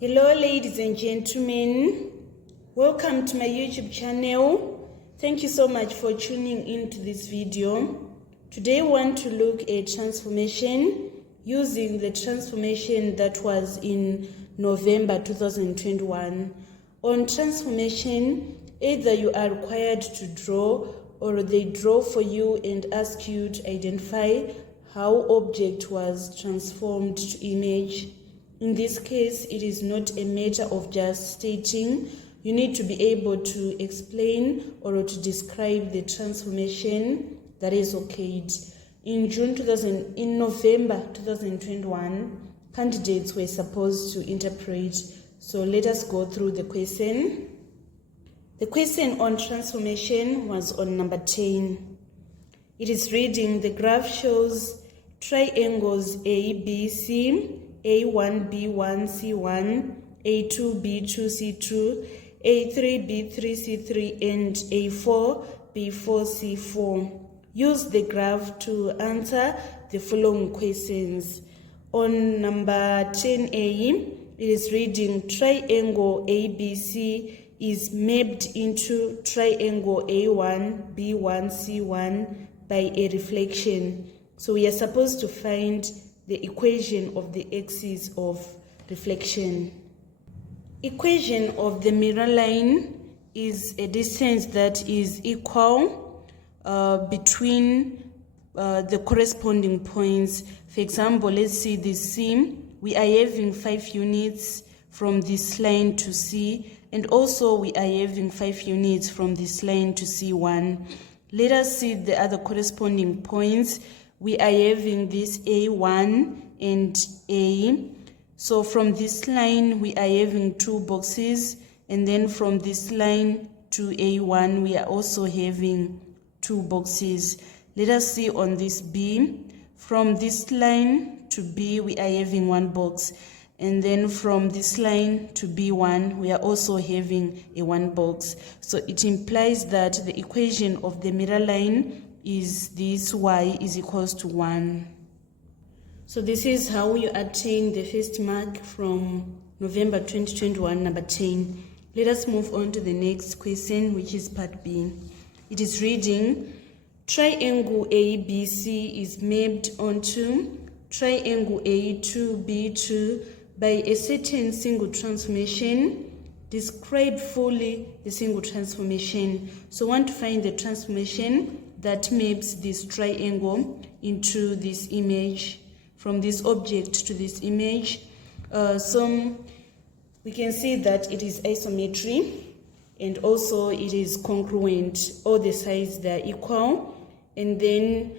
Hello ladies and gentlemen, welcome to my YouTube channel. Thank you so much for tuning into this video. Today I want to look at transformation using the transformation that was in November 2021. On transformation, either you are required to draw or they draw for you and ask you to identify how object was transformed to image. In this case, it is not a matter of just stating. You need to be able to explain or to describe the transformation that is occurred. In November 2021, candidates were supposed to interpret. So let us go through the question. The question on transformation was on number 10. It is reading, the graph shows triangles ABC, A1B1C1, A2B2C2, A3B3C3, and A4B4C4. Use the graph to answer the following questions. On number 10A, it is reading triangle ABC is mapped into triangle A1B1C1 by a reflection. So we are supposed to find the equation of the axis of reflection. Equation of the mirror line is a distance that is equal between the corresponding points. For example, let's see this C. We are having 5 units from this line to C, and also we are having 5 units from this line to C1. Let us see the other corresponding points. We are having this A1 and A. So from this line, we are having 2 boxes. And then from this line to A1, we are also having 2 boxes. Let us see on this B. From this line to B, we are having 1 box. And then from this line to B1, we are also having a 1 box. So it implies that the equation of the mirror line is this y is equals to 1. So this is how you attain the first mark from November 2021, number 10. Let us move on to the next question, which is part B. It is reading, triangle ABC is mapped onto triangle A2B2 by a certain single transformation. Describe fully the single transformation. So I want to find the transformation that maps this triangle into this image, from this object to this image. So we can see that it is isometry, and also it is congruent. All the sides, they are equal. And then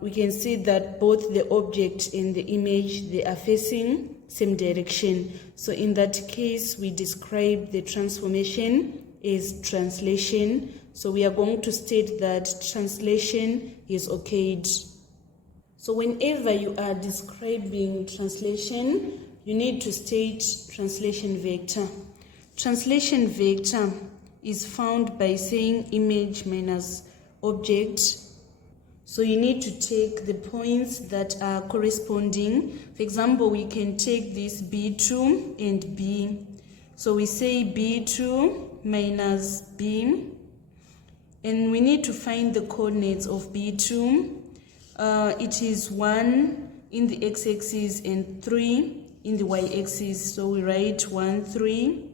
we can see that both the object and the image, they are facing same direction. So in that case, we describe the transformation as translation. So we are going to state that translation is occurred. So whenever you are describing translation, you need to state translation vector. Translation vector is found by saying image minus object. So you need to take the points that are corresponding. For example, we can take this B2 and B. So we say B2 minus B. And we need to find the coordinates of B2. It is 1 in the x-axis and 3 in the y-axis. So we write 1, 3.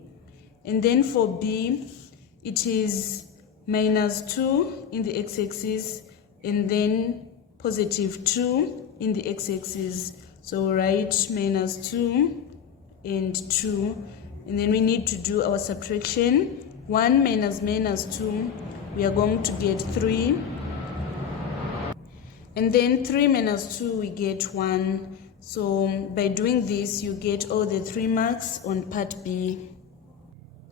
And then for B, it is minus 2 in the x-axis and then positive 2 in the x-axis. So we write minus 2 and 2. And then we need to do our subtraction. 1 minus minus 2. We are going to get 3. And then 3 minus 2, we get 1. So by doing this, you get all the 3 marks on part B.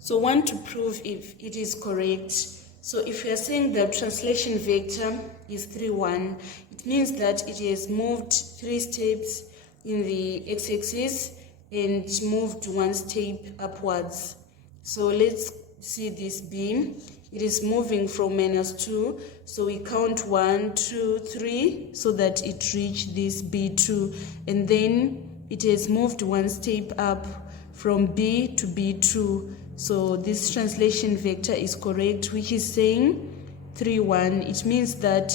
So want to prove if it is correct. So if you are saying the translation vector is 3, 1, it means that it has moved 3 steps in the x-axis and moved 1 step upwards. So let's see this B. It is moving from minus 2, so we count 1, 2, 3, so that it reached this B2, and then it has moved 1 step up from B to B2. So this translation vector is correct, which is saying 3, 1. It means that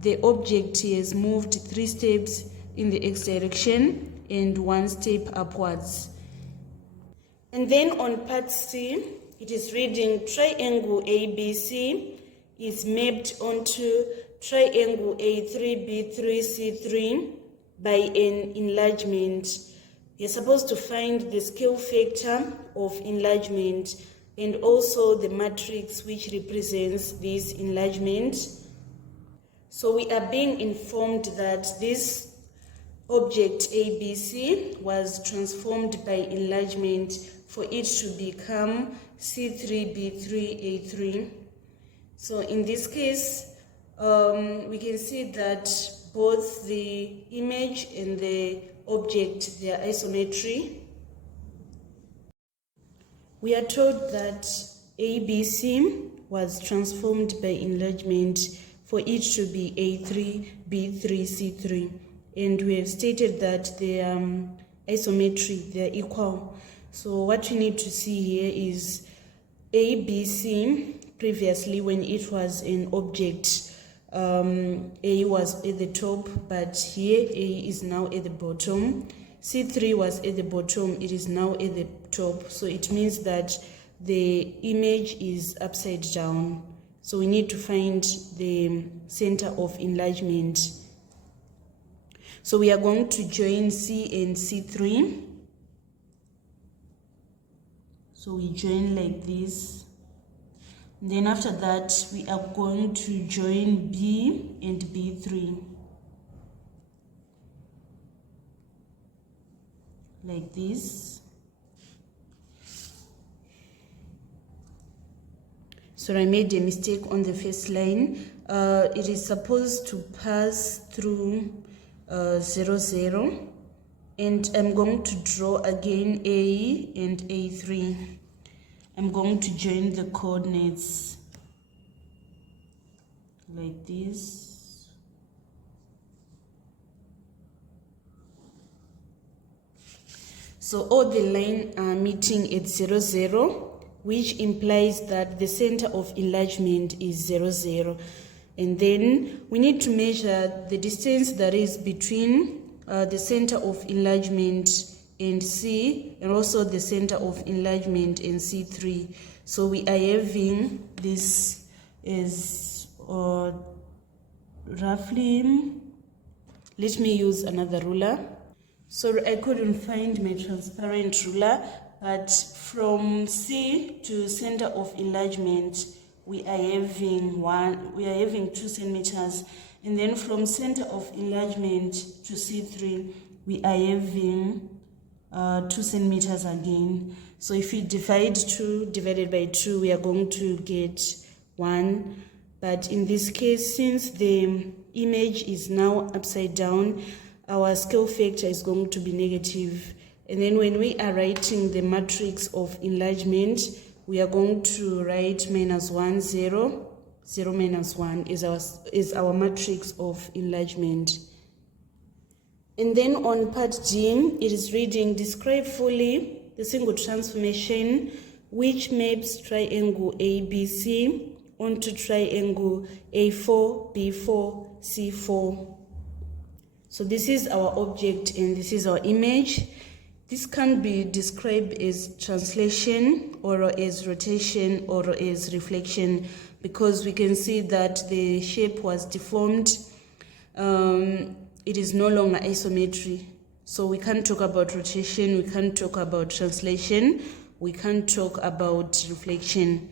the object has moved 3 steps in the x direction and 1 step upwards. And then on part C, it is reading triangle ABC is mapped onto triangle A3B3C3 by an enlargement. You're supposed to find the scale factor of enlargement and also the matrix which represents this enlargement. So we are being informed that this object ABC was transformed by enlargement for it to become C3B3A3. So in this case, we can see that both the image and the object, they are isometry. We are told that ABC was transformed by enlargement for it to be A3B3C3, and we have stated that they are isometry, they are equal. So what we need to see here is ABC previously, when it was an object, A was at the top, but here A is now at the bottom. C3 was at the bottom, it is now at the top. So it means that the image is upside down. So we need to find the center of enlargement. So we are going to join C and C3. So we join like this. Then after that, we are going to join B and B3. Like this. So I made a mistake on the first line. It is supposed to pass through 0, 0. And I'm going to draw again A and A3. I'm going to join the coordinates like this. So all the lines are meeting at 0, 0, which implies that the center of enlargement is 0, 0. And then we need to measure the distance that is between the center of enlargement and C, and also the center of enlargement and C3. So we are having this is roughly, let me use another ruler. So I couldn't find my transparent ruler, but from C to center of enlargement, we are having 2 centimeters. And then from center of enlargement to C3, we are having 2 centimeters again. So if we divide 2 divided by 2, we are going to get 1. But in this case, since the image is now upside down, our scale factor is going to be negative. And then when we are writing the matrix of enlargement, we are going to write -1, 0, 0, -1 is our matrix of enlargement. And then on part G, it is reading, describe fully the single transformation which maps triangle ABC onto triangle A4, B4, C4. So this is our object and this is our image. This can be described as translation or as rotation or as reflection, because we can see that the shape was deformed. It is no longer isometry. So we can't talk about rotation, we can't talk about translation, we can't talk about reflection.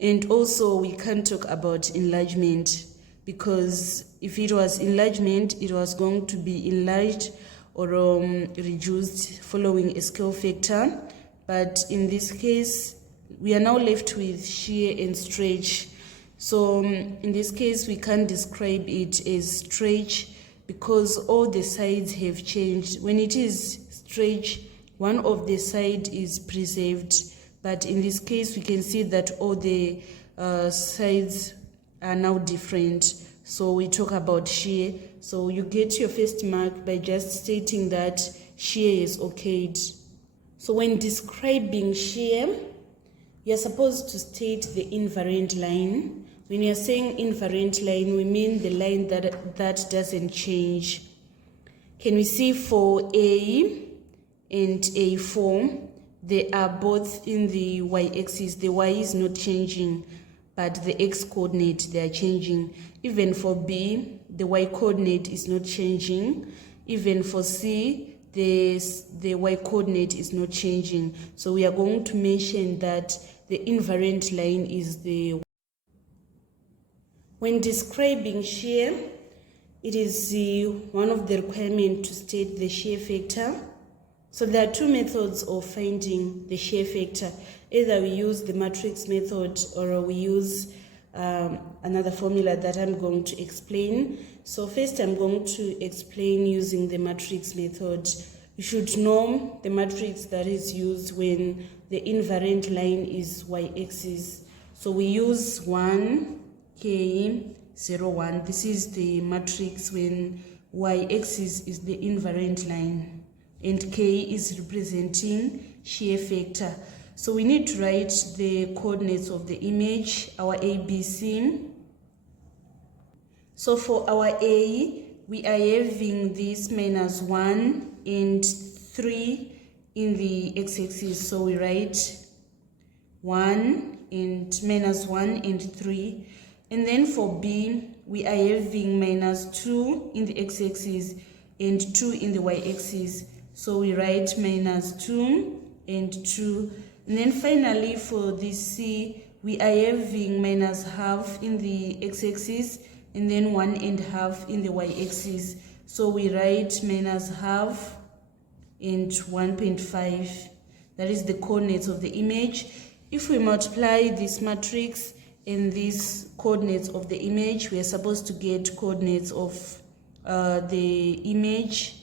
And also we can't talk about enlargement, because if it was enlargement, it was going to be enlarged or reduced following a scale factor. But in this case, we are now left with shear and stretch. So in this case, we can't describe it as stretch because all the sides have changed. When it is stretch, one of the side is preserved. But in this case, we can see that all the sides are now different. So we talk about shear. So you get your first mark by just stating that shear is okayed. So when describing shear, you're supposed to state the invariant line. When you're saying invariant line, we mean the line that doesn't change. Can we see for A and A4, they are both in the y-axis. The y is not changing, but the x-coordinate, they are changing. Even for B, the y-coordinate is not changing. Even for C, the y-coordinate is not changing. So we are going to mention that the invariant line is the... When describing shear, it is one of the requirements to state the shear factor. So there are two methods of finding the shear factor. Either we use the matrix method or we use another formula that I'm going to explain. So first I'm going to explain using the matrix method. You should know the matrix that is used when the invariant line is y-axis. So we use 1, K, 0, 1. This is the matrix when y-axis is the invariant line and K is representing shear factor. So we need to write the coordinates of the image, our ABC. So for our A, we are having this minus 1 and 3 in the x-axis. So we write 1 and minus 1 and 3. And then for B, we are having minus 2 in the x-axis and 2 in the y-axis. So we write minus 2 and 2. And then finally for this C, we are having minus half in the x-axis and then 1 and half in the y-axis. So we write minus half and 1.5. That is the coordinates of the image. If we multiply this matrix and these coordinates of the image, we are supposed to get coordinates of the image.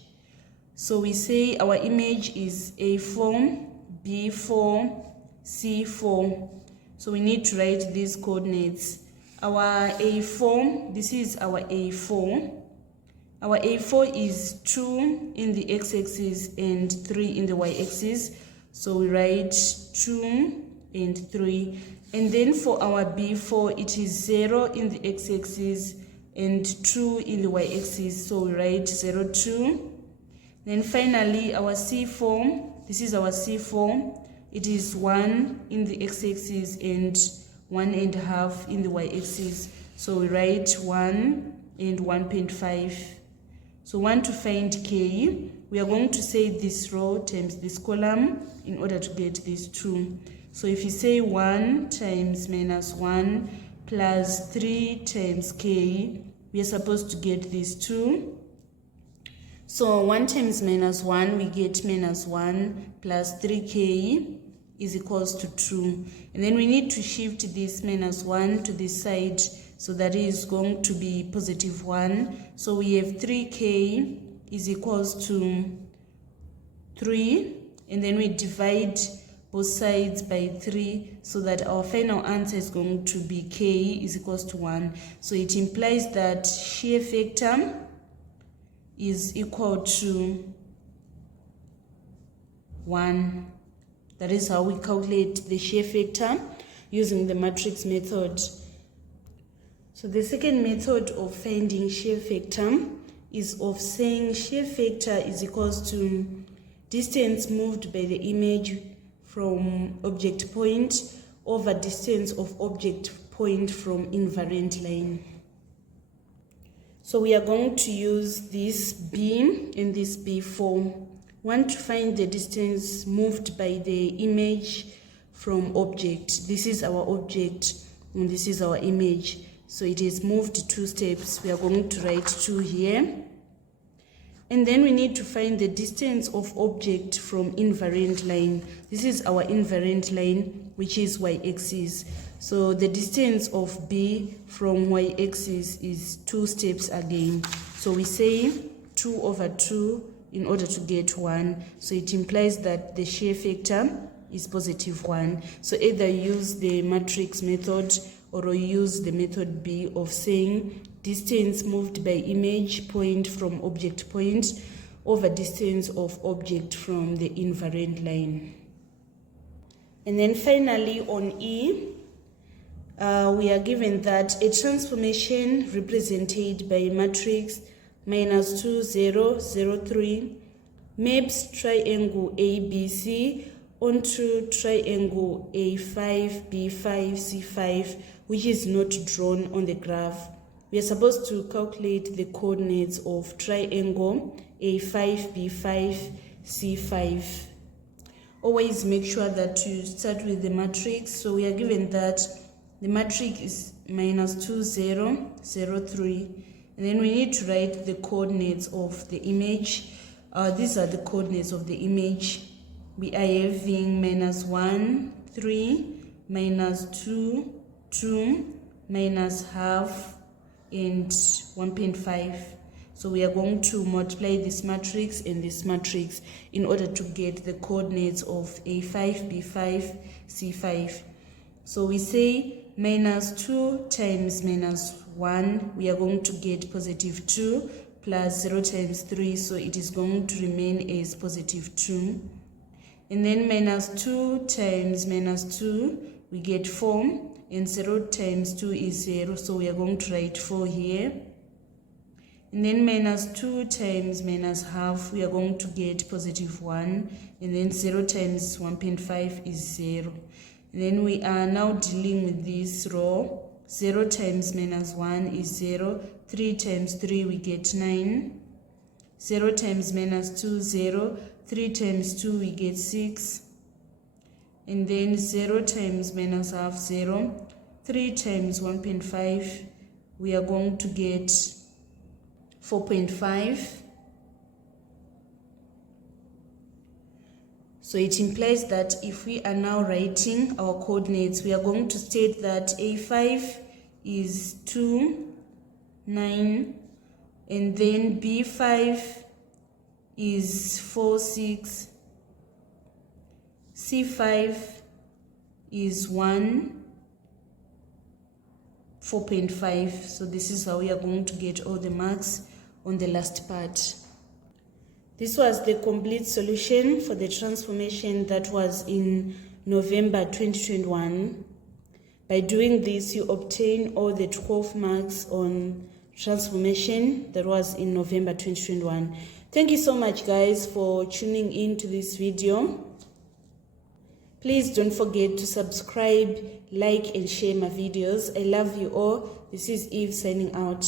So we say our image is A4, B4, C4. So we need to write these coordinates. Our A4, this is our A4. Our A4 is 2 in the x-axis and 3 in the y-axis. So we write 2 and 3. And then for our B4, it is 0 in the x-axis and 2 in the y-axis. So we write 0, 2. Then finally our C4, this is our C4. It is 1 in the x-axis and 1.5 in the y-axis. So we write 1 and 1.5. So we want to find K. We are going to say this row times this column in order to get these two. So if you say 1 times minus 1 plus 3 times K, we are supposed to get these two. So 1 times minus 1, we get minus 1 plus 3K is equals to 2. And then we need to shift this minus 1 to this side, so that is going to be positive 1. So we have 3K is equals to 3. And then we divide both sides by 3, so that our final answer is going to be K is equals to 1. So it implies that shear factor is equal to 1. That is how we calculate the shear factor using the matrix method. So the second method of finding shear factor is of saying shear factor is equals to distance moved by the image from object point over distance of object point from invariant line. So we are going to use this B and this B4. Want to find the distance moved by the image from object. This is our object and this is our image. So it is moved 2 steps. We are going to write 2 here. And then we need to find the distance of object from invariant line. This is our invariant line, which is y-axis. So the distance of B from y-axis is 2 steps again. So we say 2 over 2 in order to get 1. So it implies that the shear factor is positive 1. So either use the matrix method or use the method B of saying distance moved by image point from object point over distance of object from the invariant line. And then finally on E, we are given that a transformation represented by matrix minus 2, 0, 0, 3 maps triangle ABC onto triangle A5, B5, C5, which is not drawn on the graph. We are supposed to calculate the coordinates of triangle A5, B5, C5. Always make sure that you start with the matrix. So we are given that the matrix is minus 2, 0, 0, 3. And then we need to write the coordinates of the image. These are the coordinates of the image. We are having minus 1, 3, minus 2, 2, minus half, and 1.5. So we are going to multiply this matrix and this matrix in order to get the coordinates of A5, B5, C5. So we say minus 2 times minus 1, we are going to get positive 2, plus 0 times 3, so it is going to remain as positive 2. And then minus 2 times minus 2, we get 4, and 0 times 2 is 0, so we are going to write 4 here. And then minus 2 times minus half, we are going to get positive 1, and then 0 times 1.5 is 0. And then we are now dealing with this row. 0 times minus 1 is 0, 3 times 3 we get 9, 0 times minus 2, 0, 3 times 2 we get 6, and then 0 times minus half, 0, 3 times 1.5, we are going to get 4.5. So it implies that if we are now writing our coordinates, we are going to state that A5 is 2, 9, and then B5 is 4, 6, C5 is 1, 4.5. So this is how we are going to get all the marks on the last part. This was the complete solution for the transformation that was in November 2021. By doing this, you obtain all the 12 marks on transformation that was in November 2021. Thank you so much, guys, for tuning in to this video. Please don't forget to subscribe, like, and share my videos. I love you all. This is Eve signing out.